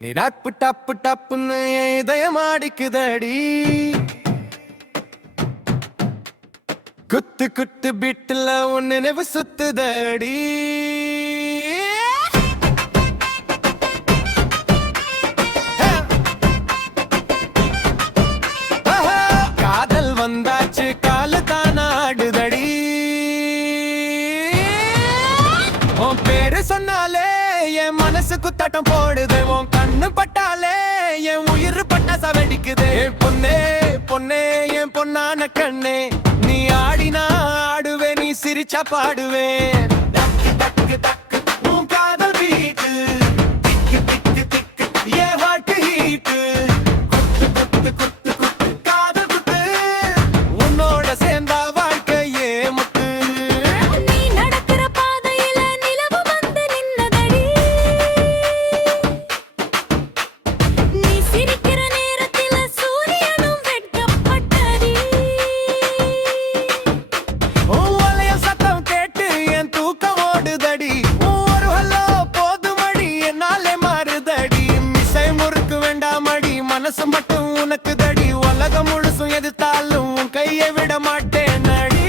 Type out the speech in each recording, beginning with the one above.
நீ டப்பு டப்பு டப்புன்னு இதயமாடிக்குதடி குத்து குத்து பிட்டுல உன் நினைவு சுத்துதடி காதல் வந்தாச்சு காலு தான் ஆடுதடி உன் பேரு சொன்னாலே என் மனசு குத்தாட்டம் போடுது உன் கண்ணு பட்டாலே என் உயிர் பட்டாசா வெடிக்குது பொண்ணே பொண்ணே என் பொண்ணான கண்ணே நீ ஆடினா ஆடுவே நீ சிரிச்சா பாடுவேன் தக்கு தக்கு தக்கு உன் காதல் பீட்டு திக்கு திக்கு திக்கு ஏ வாட்டு ஹீட்டு குத்து குத்து குத்து குத்து காதல் குத்து உன்னோட சேர்ந்தா வாழ்க்கையே முத்து நீ நடக்கிற பாதையில நிலவு வந்து நின்னதடி நீ சிரிக்கிற நேரத்தில சூரியனும் வெட்கப்பட்டடி உன் வளைய சத்தம் கேட்டு என் தூக்கம் ஓடுதடி ஒரு ஹல்லோ போதுமடி என்னாலே மாறுதடி மிசை முறுக்கு வேண்டாமடி மனசு மட்டும் உனக்கு தடி உலகம் முழுசும் எதிர்த்தாலும் உன் கையை விட மாட்டேன் நடி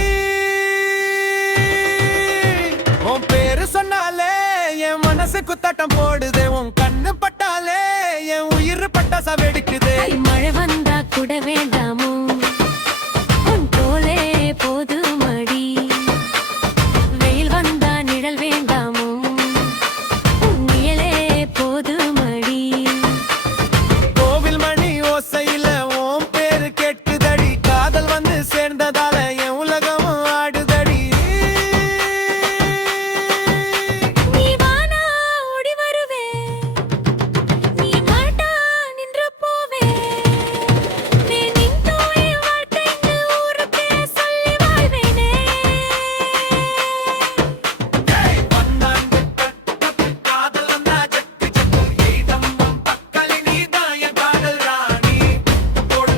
உன் பேரு சொன்னாலே என் மனசு குத்தாட்டம் போடுது உன் கண்ணு பட்டாலே என் உயிர் பட்டாசா வெடிக்குது மழை வந்தா கூட வேண்டாமோ உன் தோலே போதுமடி வெயில் வந்தா நிழல் வேண்டாமோ உன் நிழலே போதுமடி கோவில் மணி ஓசையில உன் பேரு கேட்குதடி காதல் வந்து சேர்ந்ததால என் உலகமும் ஆடுதடி நீ வானா ஓடி வருவே நீ மாட்டா நின்று போவே நீ நின்றோ என் வாழ்க்கைன்னு ஊருக்கே சொல்லி வாழ்வேனே வந்தாண்டு காதல் வந்தா ஜக்கு ஜக்கு எய்தம்பம் பக்கலி நீதான் என் காதல் ராணி போடு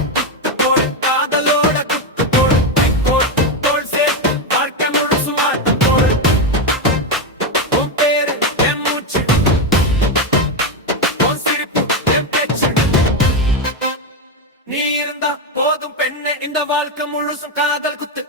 காதலோட குத்து போடு கைகோட்டு தோள் சேர்த்து வாழ்க்கை முழுசும் ஆட்டம் போடு உன் பேரு என் மூச்சு உன் சிரிப்பு என் பேச்சு நீ இருந்தா போதும் பெண்ணே இந்த வாழ்க்கை முழுசும் காதல் குத்து